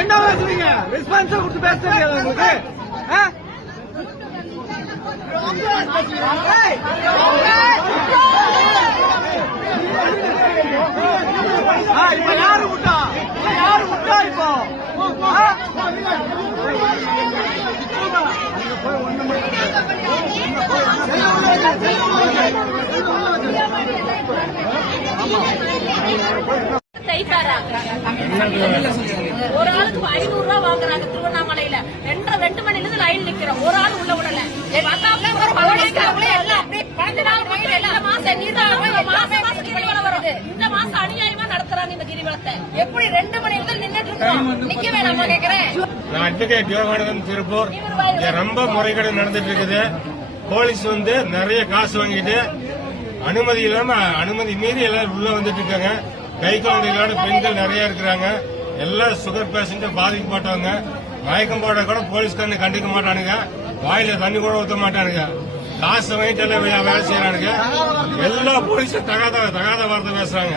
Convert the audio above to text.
என்ன பேசுறீங்க? ரெஸ்பான்ஸா கொடுத்து பேச தெரியாது உங்களுக்கு? இப்ப யாரு விட்டா? இப்போ ஒரு ஆளுக்கு 500 ரூபாய் வாங்குறாங்க திருவண்ணாமலையில. 2 மணில இருந்து லைன் நிக்கிறோம். ஒரு ஆள் உள்ள விடல. இந்த மாசம் அநியாயமா நடத்துறாங்க இந்த கிரிவலத்தை. எப்படி 2 மணி முதல் நின்றுட்டு இருக்கோம்? நிக்க வேணாமா கேக்குறேன். நான் அட்வொகேட் யோகானந்தன் திருப்பூர். ரொம்ப முறைகேடு நடந்துட்டு இருக்குது. போலீஸ் நிறைய காசு வாங்கிட்டு அனுமதி இல்லாம அனுமதி மீறி எல்லாரும் உள்ள வந்துட்டு இருக்காங்க. கை குழந்தைகளோட பெண்கள் நிறைய இருக்கிறாங்க. எல்லாம் சுகர் பேஷண்ட் பாதிக்கப்பட்டவங்க. மயக்கம் போட கூட போலீஸ்காரங்க கண்டுக்க மாட்டானுங்க. வாயில தண்ணி கூட ஊத்த மாட்டானுங்க. காசு வாங்கிட்டு எல்லாம் வேலை செய்யறானுங்க. எல்லா போலீஸும் தகாத வார்த்தை பேசுறாங்க.